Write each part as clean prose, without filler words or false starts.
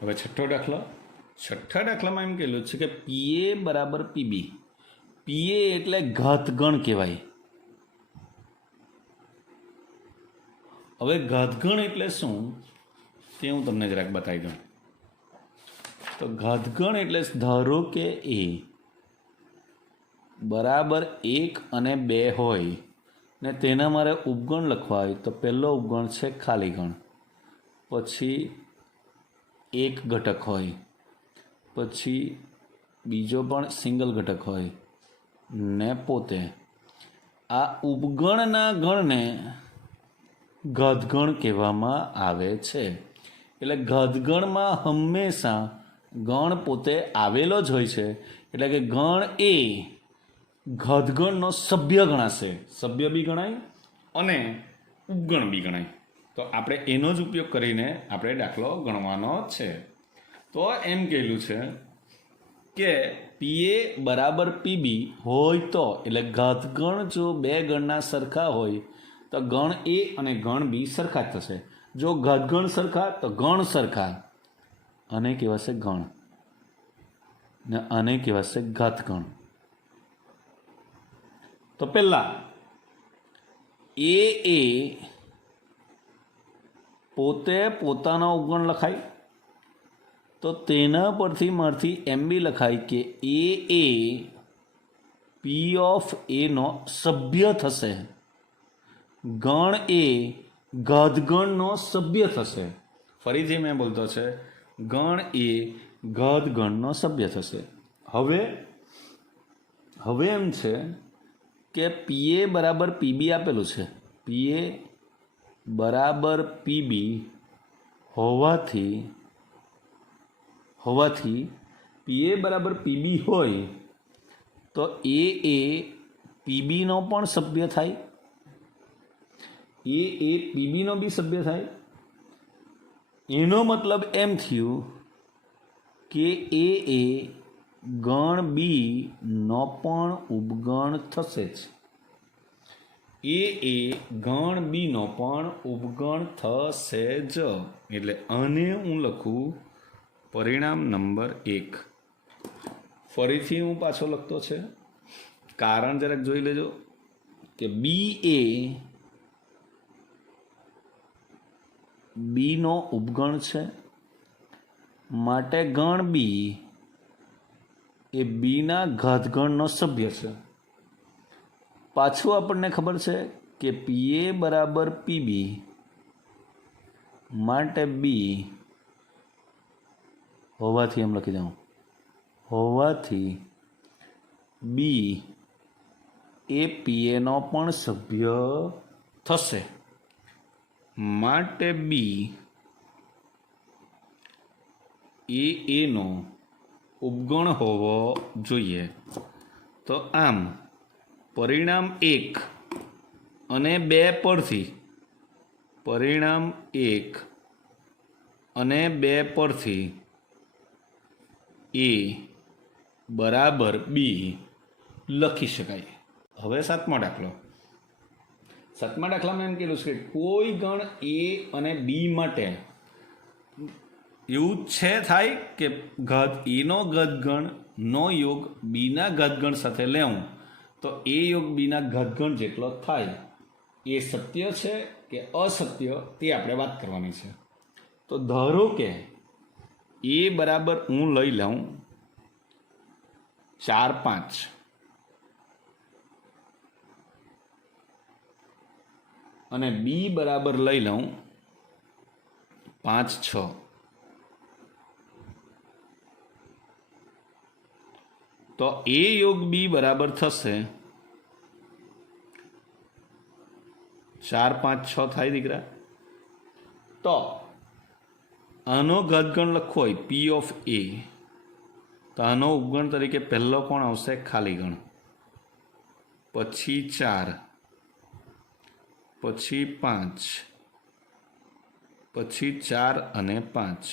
હવે છઠ્ઠા દાખલામાં એમ કહેલું છે કે પીએ બરાબર પીબી. પીએ એટલે ઘાતગણ કહેવાય. હવે ઘાતગણ એટલે શું તે હું તમને જરાક બતાવી દઉં. તો ઘાતગણ એટલે ધારો કે એ બરાબર 1 અને 2 હોય ને તેના મારે ઉપગણ લખવા હોય તો પહેલો ઉપગણ છે ખાલી ગણ, પછી એક ઘટક હોય, પછી બીજો પણ સિંગલ ઘટક હોય ને પોતે. આ ઉપગણના ગણને ઘાતગણ કહેવામાં આવે છે. એટલે ઘાતગણમાં હંમેશા ગણ પોતે આવેલો જ હોય છે. એટલે કે ગણ એ ઘાતગણનો સભ્ય ગણાશે. સભ્ય બી ગણાય અને ઉપગણ બી ગણાય. તો આપણે એનો જ ઉપયોગ કરીને આપણે દાખલો ગણવાનો છે. તો એમ કહેલું છે કે પીએ બરાબર પીબી હોય તો, એટલે ઘાતગણ જો બે ગણના સરખા હોય તો ગણ એ અને ગણ બી સરખા જ થશે. જો ઘાતગણ સરખા તો ગણ સરખા. આને કહેવાશે ગણ ને આને કહેવાશે ઘાતગણ. તો પહેલા એ પોતે પોતાનો ઉપગણ લખાય તો તેના પરથી મારથી એમ બી લખાય કે એ પી ઓફ એનો સભ્ય થશે. ગણ એ ઘાતગણનો સભ્ય થશે. ફરીથી મેં બોલતો છે, ગણ એ ઘાતગણનો સભ્ય થશે. હવે એમ છે કે પીએ બરાબર પીબી આપેલું છે. પીએ બરાબર પીબી હોવાથી પીએ બરાબર પીબી હોય તો એ પીબીનો પણ સભ્ય થાય, એ પીબીનો બી સભ્ય થાય. એનો મતલબ એમ થયું કે એ ગણ બી નો પણ ઉપગણ થશે જ. એ ગણ બી નો પણ ઉપગણ થશે જ. એટલે આને હું લખું પરિણામ નંબર 1. ફરીથી હું પાછો લખતો છે, કારણ જરાક જોઈ લેજો કે બીનો ઉપગણ છે, માટે ગણ બી એ બીના ઘાતગણનો સભ્ય છે. પાછું આપણને ખબર છે કે પીએ બરાબર પીબી માટે બી હોવાથી એમ લખી દઉં, હોવાથી બી એ પીએનો પણ સભ્ય થશે. માટે બી એનો ઉપગણ હોવો જોઈએ. તો આમ પરિણામ 1 અને 2 પરથી પરિણામ 1 અને 2 પરથી એ બરાબર બી લખી શકાય. હવે સાતમા દાખલામાં એમ કહેલું છે કે કોઈ ગણ એ અને બી માટે એવું છે થાય કે એનો ઘાતગણ નો યોગ બીના ઘાતગણ સાથે લેવું તો એ યોગ બીના ઘાતગણ જેટલો થાય. એ સત્ય છે કે અસત્ય તે આપણે વાત કરવાની છે. તો ધારો કે એ બરાબર હું લઈ લઉં 4, 5 અને બી બરાબર લઈ લઉં 5, 6. તો એ યોગ બી બરાબર થશે 4, 5, 6 થાય દીકરા. તો આનો ઘાતગણ લખવો હોય પી ઓફ એ તો આનો ઉપગણ તરીકે પહેલો કોણ આવશે? ખાલી ગણ, પછી 4, પછી 5, પછી 4 અને 5.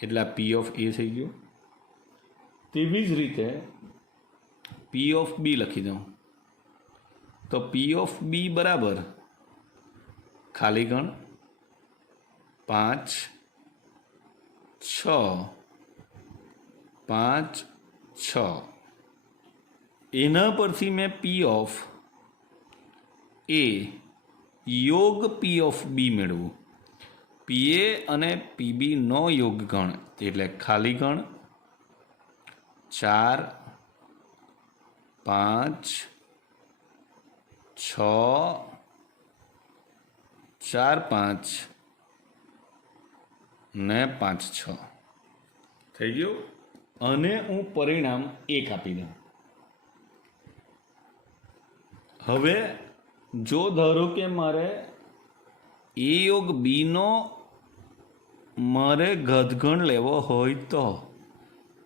એટલે આ પી ઓફ એ થઈ ગયું. તેવી જ રીતે પી ઓફ બી લખી દઉં તો પી ઓફ બી બરાબર ખાલી ગણ 5, 5 6 એના પરથી મેં પી ઓફ એ યોગ પી ઓફ બી મેળવું. પીએ અને પીબી નો યોગ ગણ એટલે ખાલી ગણ 4 5 6 4 5 ને 5 6 થઈ ગયું. અને હું પરિણામ 1 આપી દઉં. હવે જો ધારો કે મારે એ યોગ બીનો મારે ગધગણ લેવો હોય તો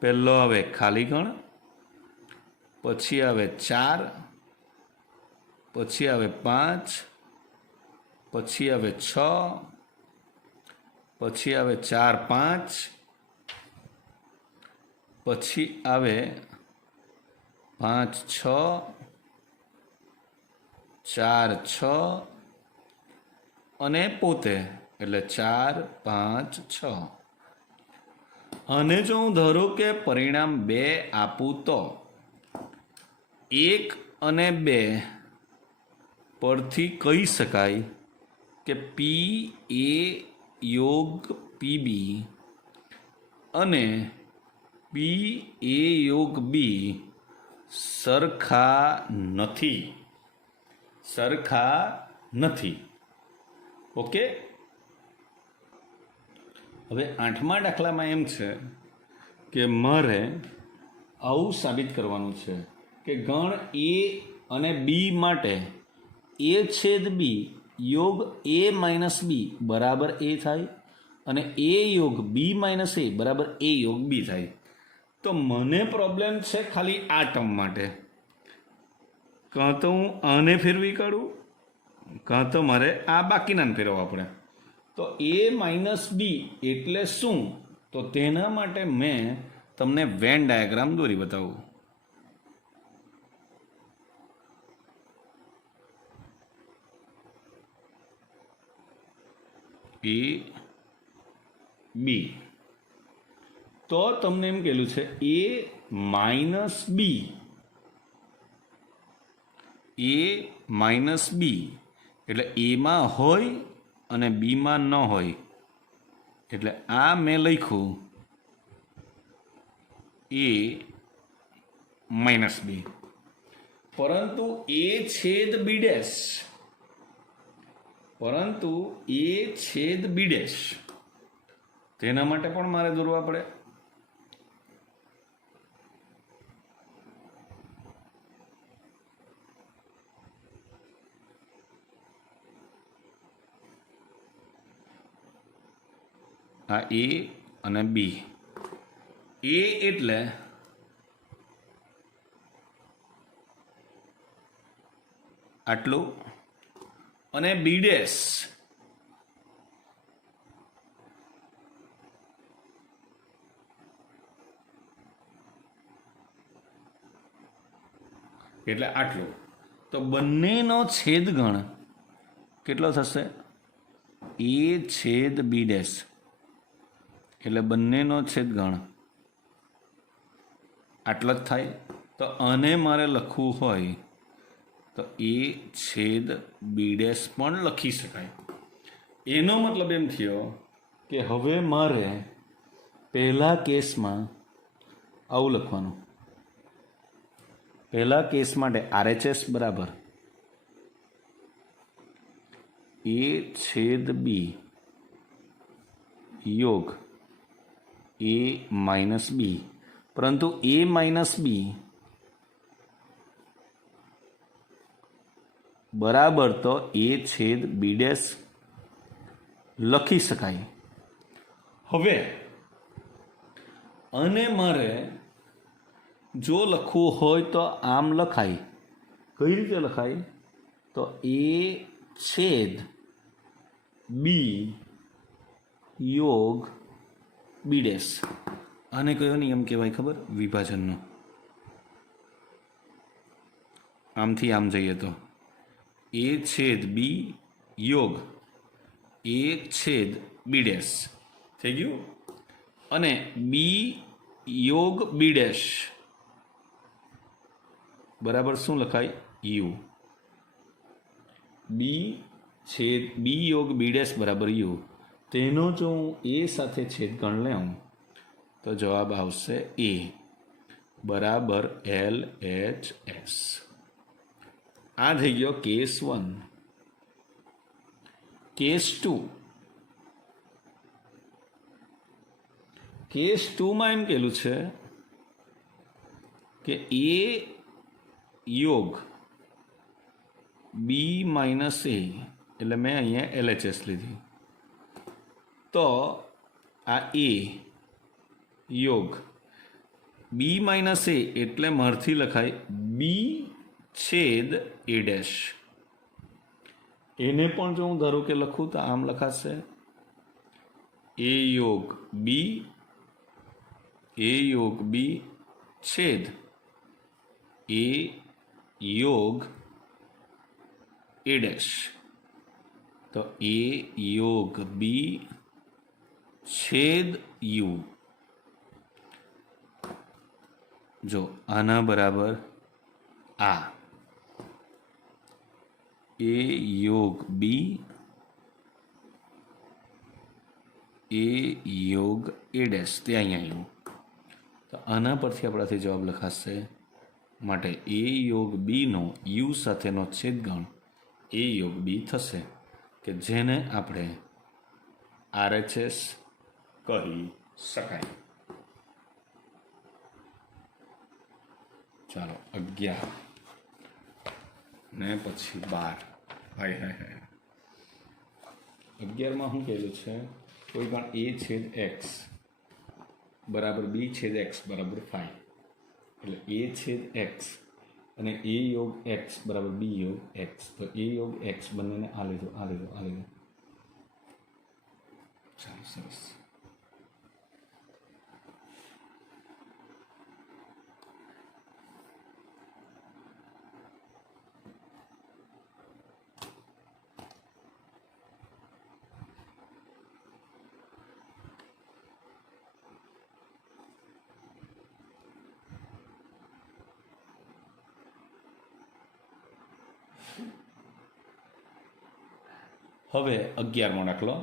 પહેલો આવે ખાલી ગણ, પછી આવે 4, પછી આવે 5, પછી આવે 6, પછી આવે 4 5, પછી આવે 5 6, 4 6 અને પોતે એટલે 4 5 6. અને જો હું ધારો કે પરિણામ 2 આપું તો 1 અને 2 પરથી કહી શકાય કે પી એ યોગ પીબી અને પી એ યોગ બી સરખા નથી. ઓકે. હવે 8મા દાખલામાં એમ છે કે મારે આવું સાબિત કરવાનું છે કે ગણ એ અને બી માટે એ છેદ બી યોગ એ માઇનસ બી બરાબર એ થાય અને એ યોગ બી માઇનસ એ બરાબર એ યોગ બી થાય. તો મને પ્રોબ્લેમ છે ખાલી આ ટર્મ માટે. કાં તો હું આને ફેરવી કાઢું, કાં તો મારે આ બાકીનાને ફેરવવા પડે. તો એ માઇનસ બી એટલે શું? તો તેના માટે મેં તમને વેન ડાયાગ્રામ દોરી બતાવું. એ બી તો તમને એમ કહેલું છે એ માઇનસ બી એટલે એમાં હોય અને બીમાં ન હોય. એટલે આ મેં લખ્યું એ માઇનસ બી, પરંતુ એ છેદ બી ડેશ તેના માટે પણ મારે દોરવા પડે. આ એ અને બી. એ એટલે આટલું અને બી ડેશ એટલે આટલું. તો બંનેનો છેદગણ કેટલો થશે? એ છેદ બી ડેશ એટલે બંનેનો છેદગણ આટલો જ થાય. તો આને મારે લખવું હોય તો એ છેદ બી ડેશ પણ લખી શકાય. એનો મતલબ એમ થયો કે હવે મારે પહેલા કેસમાં આવું લખવાનું. પહેલા કેસ માટે RHS બરાબર એ છેદ બી યોગ એ માઇનસ બી, પરંતુ એ માઇનસ બી બરાબર તો એ છેદ બી ડેશ લખી શકાય. હવે અને મારે જો લખવું હોય તો આમ લખાય. કઈ રીતે લખાય? તો એ છેદ બી યોગ બી ડેશ. આને કયો નિયમ કહેવાય ખબર? વિભાજનનો. આમથી આમ જઈએ તો એ છેદ બી યોગ એ છેદ બી ડેશ થઈ ગયું. અને બી યોગ બી ડેશ બરાબર શું લખાય યુ. બી યોગ બી ડેશ બરાબર યુ. તેનો જો હું એ સાથે છેદગણ લેઉં તો જવાબ આવશે એ બરાબર LHS. આ થઈ ગયો કેસ 1. કેસ 2. કેસ 2માં એમ કહેલું છે કે એ યોગ બી માઇનસ એ, એટલે મેં અહીંયા LHS લીધી. તો આ એ યોગ બી માઇનસ એ એટલે મારથી લખાય બી છેદ એ ડેશ. એને પણ જો હું ધારું કે લખું તો આમ લખાશે એ યોગ બી છેદ એ યોગ એ ડેશ. તો એ યોગ બી છેદ યુ. જો આના બરાબર આ એ યોગ બી એ યોગ એ ડેશ તે અહીંયા આવ્યું. તો આના પરથી આપણાથી જવાબ લખાશે માટે એ યોગ બીનો યુ સાથેનો છેદગણ એ યોગ બી થશે કે જેને આપણે RHS કહી શકાય. ચાલો 11 ને પછી 12. હાય 11માં શું કહેલું છે કોઈ પણ એ છેદ એક્સ બરાબર બી છેદ એક્સ બરાબર 5. એટલે એ છેદ એક્સ અને એ યોગ એક્સ બરાબર બી યોગ એક્સ. તો એ યોગ એક્સ બંનેને આ લીધું. ચાલો સરસ. હવે 11મો દાખલો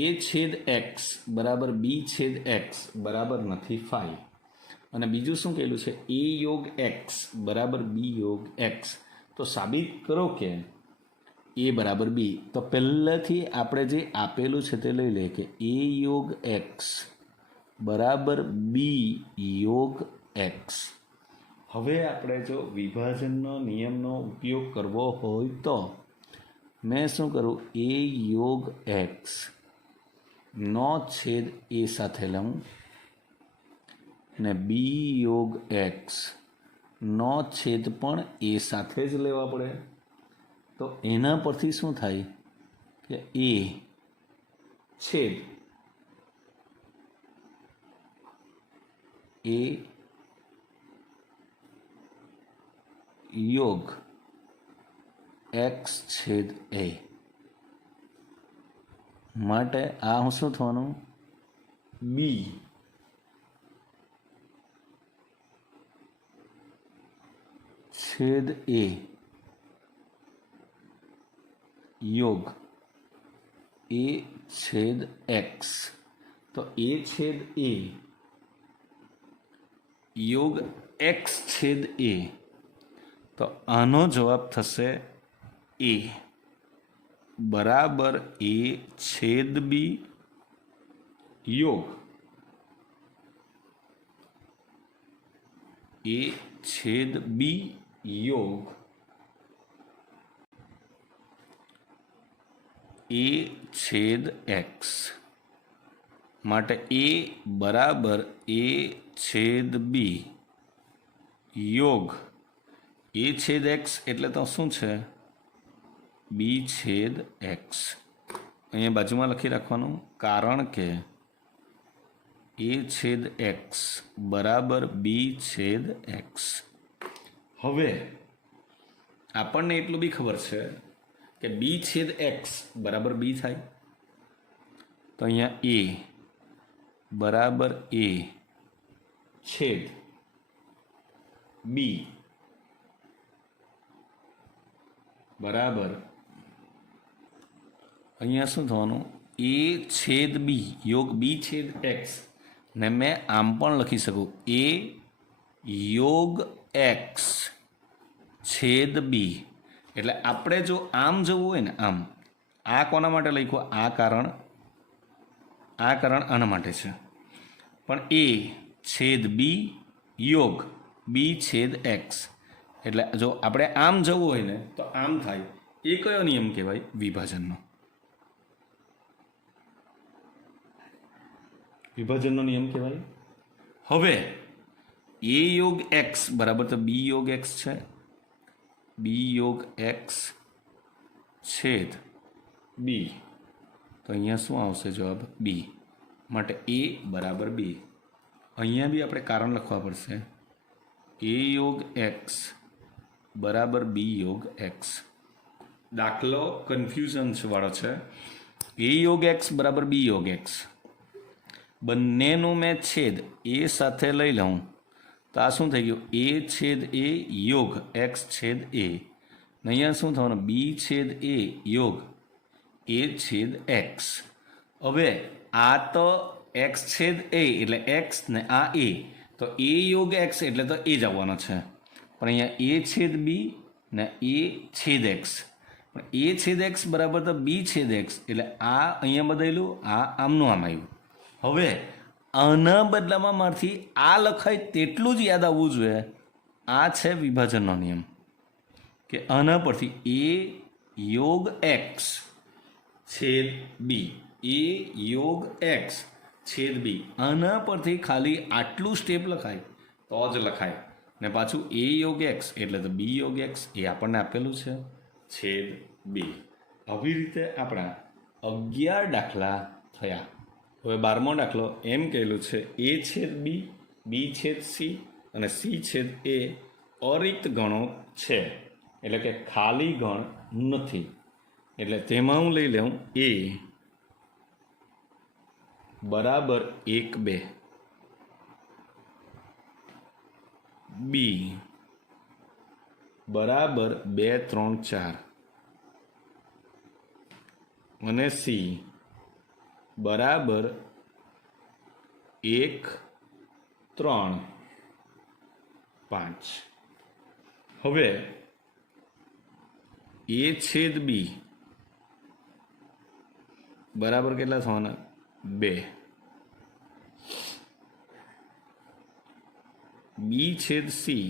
એ છેદ એક્સ બરાબર બી છેદ એક્સ બરાબર નથી 5. અને બીજું શું કહેલું છે એ યોગ એક્સ બરાબર બી યોગ એક્સ. તો સાબિત કરો કે એ બરાબર બી. તો પહેલાંથી આપણે જે આપેલું છે તે લઈ લઈએ કે એ યોગ એક્સ બરાબર બી યોગ એક્સ. હવે આપણે જો વિભાજનનો નિયમનો ઉપયોગ કરવો હોય તો મેં શું કરું એ યોગ એક્સ નો છેદ એ સાથે લઉં ને બી યોગ એક્સ નો છેદ પણ એ સાથે જ લેવા પડે. તો એના પરથી શું થાય કે એ છેદ એ યોગ એક્સ છેદ એ માટે આ હું શું થવાનું બી છેદ એ યોગ એ છેદ એક્સ. તો એ છેદ એ યોગ એક્સ છેદ એ. તો આનો જવાબ થશે એ બરાબર એ છેદ બી યોગ એ છેદ બી યોગ એ છેદ એક્સ. માટે એ બરાબર એ છેદ બી યોગ એ છેદ એક્સ એટલે તો શું છે બી છેદ એક્સ. અહીંયા બાજુમાં લખી રાખવાનું કારણ કે એ છેદ એક્સ બરાબર બી છેદ એક્સ. હવે આપણને એટલું બી ખબર છે કે બી છેદ એક્સ બરાબર બી થાય. તો અહીંયા એ બરાબર એ છેદ બી બરાબર અહીંયા શું થવાનું એ છેદ બી યોગ બી છેદ એક્સ ને મેં આમ પણ લખી શકું એ યોગ એક્સ છેદ બી એટલે આપણે જો આમ જવું હોય ને આમ આ કોના માટે લખ્યું આ કારણ આના માટે છે પણ એ છેદ બી યોગ બી છેદ એક્સ એટલે જો આપણે આમ જવું હોય ને તો આમ થાય એ કયો નિયમ કહેવાય વિભાજનનો નિયમ કહેવાય હવે એ યોગ એક્સ બરાબર તો બી યોગ એક્સ છે બી યોગ એક્સ છેદ બી તો અહીંયા શું આવશે જવાબ બી માટે એ બરાબર બી અહીંયા બી આપણે કારણ લખવા પડશે એ યોગ એક્સ બરાબર બી યોગ એક્સ દાખલો કન્ફ્યુઝન વાળો છે એ યોગ એક્સ બરાબર બી યોગ એક્સ બંનેનું મેં છેદ એ સાથે લઈ લઉં તો આ શું થઈ ગયું એ છેદ એ યોગ એક્સ છેદ એ અહીંયા શું થવાનું બી છેદ એ યોગ એ છેદ એક્સ હવે આ તો એક્સ છેદ એ એટલે એક્સ ને આ એ તો એ યોગ એક્સ એટલે તો એ જ આવવાનો છે પણ અહીંયા એ છેદ બી ને એ છેદ એક્સ પણ એ છેદ એક્સ બરાબર તો બી છેદ એક્સ એટલે આ અહીંયા બદલ્યું આ આમનું આમ આવ્યું હવે આના બદલામાં મારથી આ લખાય તેટલું જ યાદ આવવું જોઈએ આ છે વિભાજનનો નિયમ કે આના પરથી એ યોગ એક્સ છેદ બી એ યોગ એક્સ છેદ બી આના પરથી ખાલી આટલું સ્ટેપ લખાય તો જ લખાય ને પાછું એ યોગ એક્સ એટલે તો બી યોગ એક્સ એ આપણને આપેલું છે છેદ બી આવી રીતે આપણા 11 દાખલા થયા હવે 12મો દાખલો એમ કહેલું છે એ છેદ બી છેદ સી અને સી છેદ એ અરિક્ત ગણો છે એટલે કે ખાલી ગણ નથી એટલે તેમાં હું લઈ લઉં એ બરાબર 1 2 બી બરાબર 2 3 4 અને સી બરાબર 1 3 5 હવે એ છેદ બી બરાબર કેટલા થવાના 2 બી છેદ સી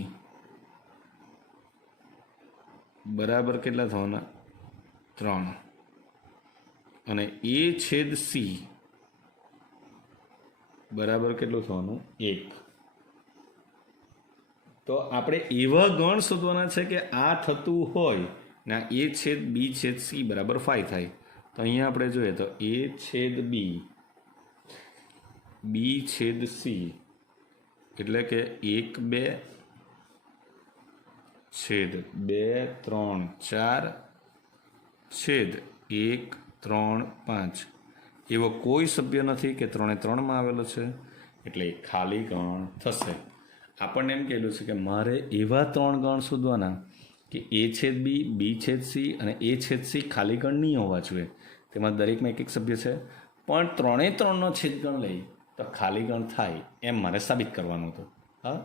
બરાબર કેટલા થવાના 3 અને એ છેદ સી બરાબર કેટલું થવાનું 1 તો આપણે એવા ગણ શોધવાના છે કે આ થતું હોય ને એ છેદ બી છેદ સી બરાબર 5 થાય તો અહીંયા આપણે જોઈએ તો એ છેદ બી છેદ સી એટલે કે 1 2 છેદ 2 3 4 છેદ 1 3 5 એવો કોઈ સભ્ય નથી કે 3 3 માં આવેલો છે એટલે ખાલી ગણ થશે આપણને એમ કહેલું છે કે મારે એવા 3 ગણ શોધવાના કે એ છેદ બી છેદ સી અને એ છેદ સી ખાલી ગણ નહીં હોવા જોઈએ તેમાં દરેકમાં એક સભ્ય છે પણ 3 3નો છેદગણ લઈ તો ખાલી ગણ થાય એમ મારે સાબિત કરવાનું હતું હા